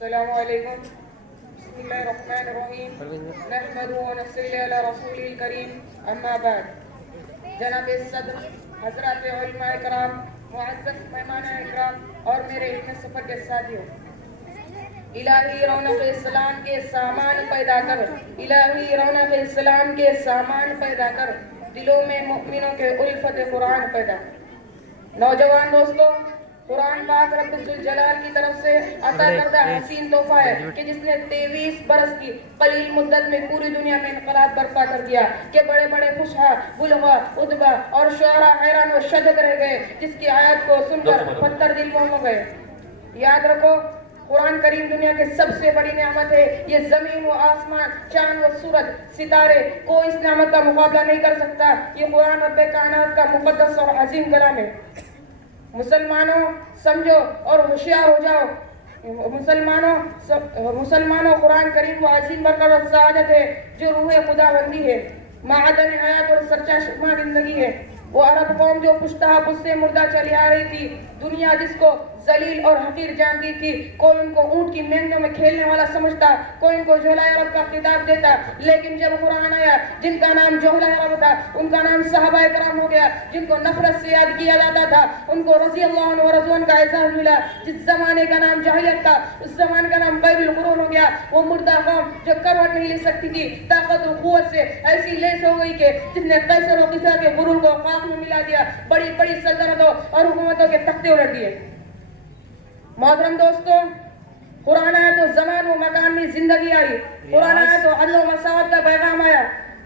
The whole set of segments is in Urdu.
السلام علیکم. بسم اللہ الرحمن الرحیم. نحمده ونصلی علی رسول الکریم. اما بعد. جناب صدر، حضرات علماء کرام، معزز مہمان اکرام اور میرے علم سفر کے ساتھیوں، الہی رونق اسلام کے سامان پیدا کر، الہی رونق اسلام کے سامان پیدا کر، دلوں میں مؤمنوں کے الفت قرآن پیدا کر. نوجوان دوستو، قرآن پاک رب ذوالجلال کی طرف سے عطا کردہ حسین تحفہ ہے کہ جس نے 23 برس کی قلیل مدت میں پوری دنیا میں انقلاب برپا کر دیا کہ بڑے بڑے فصحاء، بلغاء، ادباء اور شعراء حیران و شدد رہ گئے جس کی آیت کو سن کر پتھر دل موم ہو گئے. یاد رکھو، قرآن کریم دنیا کے سب سے بڑی نعمت ہے. یہ زمین و آسمان، چاند و سورج، ستارے، کوئی اس نعمت کا مقابلہ نہیں کر سکتا. یہ قرآن رب کائنات کا مقدس اور عظیم کلام ہے. مسلمانوں سمجھو اور ہوشیار ہو جاؤ. مسلمانوں قرآن کریم وہ عظیم برکت اور سعادت ہے جو روح خدا بندی ہے، معدن حیات اور سچا شفا زندگی ہے. وہ عرب قوم جو پشتہ پشت سے مردہ چلی آ رہی تھی، دنیا جس کو ذلیل اور حقیر جانتی تھی، کوئی ان کو اونٹ کی مینڈوں میں کھیلنے والا سمجھتا، کوئی ان کو جوہلۂ عرب کا خطاب دیتا. لیکن جب قرآن آیا، جن کا نام جوہلۂ عرب تھا ان کا نام صحابہ کرام ہو گیا. جن کو نفرت سے یاد کیا جاتا تھا ان کو رضی اللہ عنہ و رضوان کا اعزاز ملا. جس زمانے کا نام جاہلیت تھا اس زمانے کا نام بیر القرون ہو گیا. وہ مردہ قوم جو کروٹ نہیں لے سکتی تھی، طاقت و قوت سے ایسی لیس ہو گئی کہ جس نے قیصر و قیصر کے غرور کو خاک میں ملا دیا، بڑی بڑی سلطنتوں اور حکومتوں کے تختے الٹ دیے. محترم دوستو، قرآن آیا تو زمان و مکان میں زندگی آئی. قرآن آیا تو عدل و مساوات کا پیغام آیا.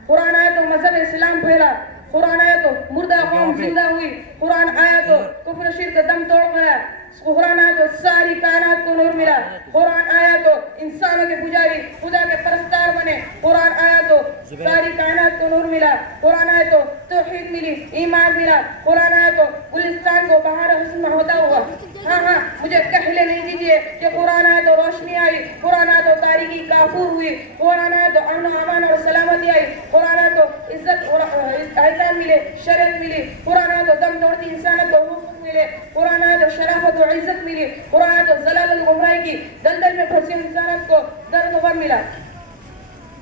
قرآن آیا تو مذہب اسلام پھیلا. قرآن آیا تو مردہ قوم زندہ ہوئی. قرآن آیا تو کفر شرک دم توڑ گیا. قرآن آیا تو ساری کائنات کو نور ملا. قرآن آیا تو انسانوں کے پجاری خدا کے پرستار بنے. قرآن آیا تو ساری کائنات کو نور ملا. قرآن آیا تو توحید ملی، ایمان ملا. قرآن آیا تو گلستان کو بہار حسن ہوتا ہوا. ہاں مجھے کہنے نہیں دیجیے کہ قرآن آیا تو روشنی آئی. قرآن آیا تو تاریکی کافور ہوئی. قرآن آیا تو امن و امان اور سلامتی آئی. قرآن آیا تو عزت اور احترام ملے، شرف ملی. قرآن آیا تو دم توڑتی انسانت کو حقوق ملے. قرآن آیا تو شرافت و عزت ملی. قرآن آیا تو ضلالت گمراہی کی دلدل میں پھنسی انسانت کو درد و غم ملا.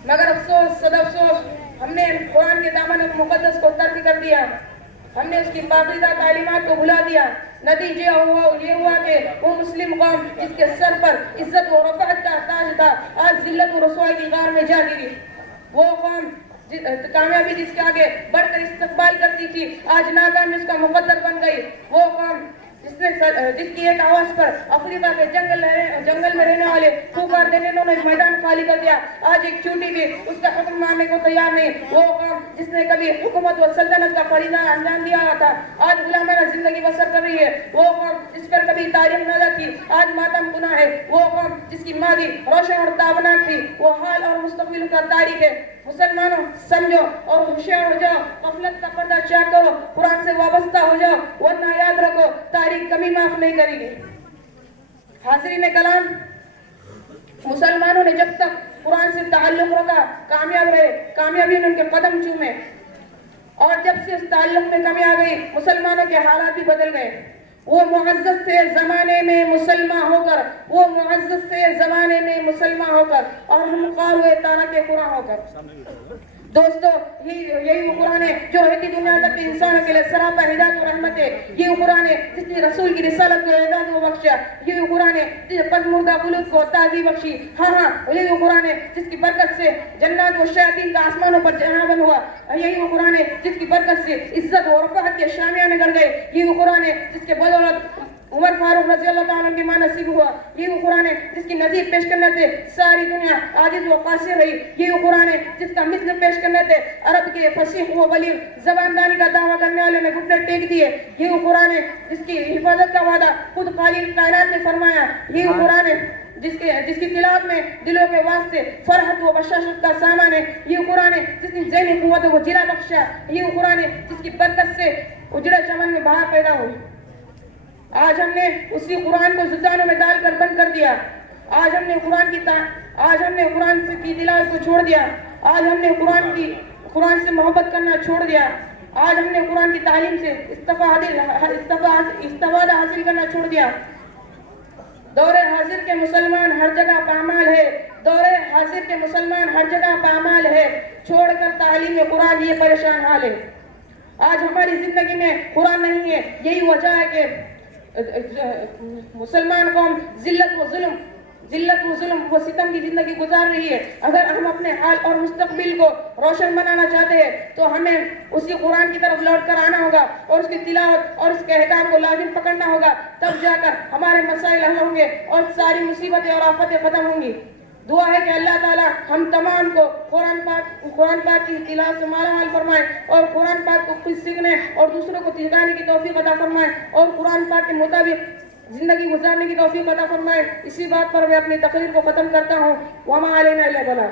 مگر افسوس، صد افسوس، ہم نے قرآن کے دامن مقدس کو ترک کر دیا. ہم نے اس کی پاکیزہ تعلیمات کو بھلا دیا. نتیجہ یہ ہوا کہ وہ مسلم قوم جس کے سر پر عزت و رفعت کا تاج تھا آج ذلت و رسوائی کی غار میں جا گری. وہ قوم کامیابی جس کے آگے بڑھ کر استقبال کرتی تھی آج ناکام اس کا مقدر بن گئی. وہ قوم جس کی ایک آواز پر افریقہ کے جنگل میں رہنے والے پکار دینے انہوں نے میدان خالی کر دیا، آج ایک چونٹی بھی اس کا حکم ماننے کو تیار نہیں. وہ قوم جس نے کبھی حکومت و سلطنت کا فریضہ انجام دیا تھا آج غلامانہ زندگی بسر کر رہی ہے. وہ قوم جس پر کبھی تاریخ نازل تھی آج ماتم گناہ ہے. وہ قوم جس کی ماضی روشن اور تابناک تھی وہ حال اور مستقبل کا تاریخ ہے. مسلمانوں سمجھو اور ہوشیار ہو جاؤ. غفلت کا پردہ چاک کرو، قرآن سے وابستہ ہو جاؤ، ورنہ یاد رکھو تاریخ کبھی معاف نہیں کرے گی. حاضرین کلام، مسلمانوں نے جب تک قرآن سے تعلق رکھا کامیاب رہے، کامیابی نے ان کے قدم چومے. اور جب سے اس تعلق میں کمی آ گئی مسلمانوں کے حالات بھی بدل گئے. وہ معزز تھے زمانے میں مسلمان ہو کر، وہ معزز تھے زمانے میں مسلمان ہو کر، اور ہم خوار ہوئے تارک قرآن ہو کر. دوستو، یہی وہ قرآن ہے جو ہے کہ دنیا تک کے انسانوں کے لیے سراپا ہدایت و رحمت ہے. یہ وہ قرآن ہے جس نے رسول کی رسالت کو اعزاز و بخشا. یہ وہ قرآن ہے جس نے پس مردہ قلوب کو تازی بخشی. ہاں یہی وہ قرآن ہے جس کی برکت سے جنات و شیاطین کا آسمانوں پر جہاں بن ہوا. یہی وہ قرآن ہے جس کی برکت سے عزت و رفعت کے شامیانے گڑ گئے. یہ وہ قرآن ہے جس کے بدولت عمر فاروق رضی اللہ تعالیٰ کی ماں نصیب ہوا. یہ وہ قرآن ہے جس کی نظیر پیش کرنے سے ساری دنیا عاجز و قاصر رہی. یہ وہ قرآن ہے جس کا مثل پیش کرنے سے عرب کے فصیح و بلیغ زبانداری کا دعویٰ کرنے والے نے گھٹنے ٹیک دیے. یہ وہ قرآن ہے جس کی حفاظت کا وعدہ خود خالق کائنات نے فرمایا. یہ وہ قرآن ہے جس کی تلاوت میں دلوں کے واسطے فرحت و بشاشت کا سامان ہے. یہ قرآن ہے جس نے ذہنی قوتوں کو جلا بخشا. یہ وہ قرآن ہے جس کی برکت سے اجڑے چمن میں بہار پیدا ہوئی. آج ہم نے اسی قرآن کو زبانوں میں ڈال کر بند کر دیا. آج ہم نے قرآن کی تلاوت کو چھوڑ دیا. آج ہم نے قرآن سے محبت کرنا چھوڑ دیا. آج ہم نے قرآن کی تعلیم سے استفادہ حاصل کرنا چھوڑ دیا. دور حاضر کے مسلمان ہر جگہ پامال ہے، دور حاضر کے مسلمان ہر جگہ پامال ہے، چھوڑ کر تعلیم قرآن یہ پریشان حال ہے۔ آج ہماری زندگی میں قرآن نہیں ہے، یہی وجہ ہے کہ مسلمان قوم ذلت و ظلم و ستم کی زندگی گزار رہی ہے۔ اگر ہم اپنے حال اور مستقبل کو روشن بنانا چاہتے ہیں تو ہمیں اسی قرآن کی طرف لوٹ کر آنا ہوگا اور اس کی تلاوت اور اس کے احکام کو لازم پکڑنا ہوگا، تب جا کر ہمارے مسائل حل ہوں گے اور ساری مصیبتیں اور آفتیں ختم ہوں گی۔ دعا ہے کہ اللہ تعالیٰ ہم تمام کو قرآن پاک کی تلاوت سے مالا مال فرمائے اور قرآن پاک کو خود سیکھنے اور دوسروں کو سکھانے کی توفیق عطا فرمائے اور قرآن پاک کے مطابق زندگی گزارنے کی توفیق عطا فرمائے۔ اسی بات پر میں اپنی تقریر کو ختم کرتا ہوں۔ وما علینا الا البلاغ۔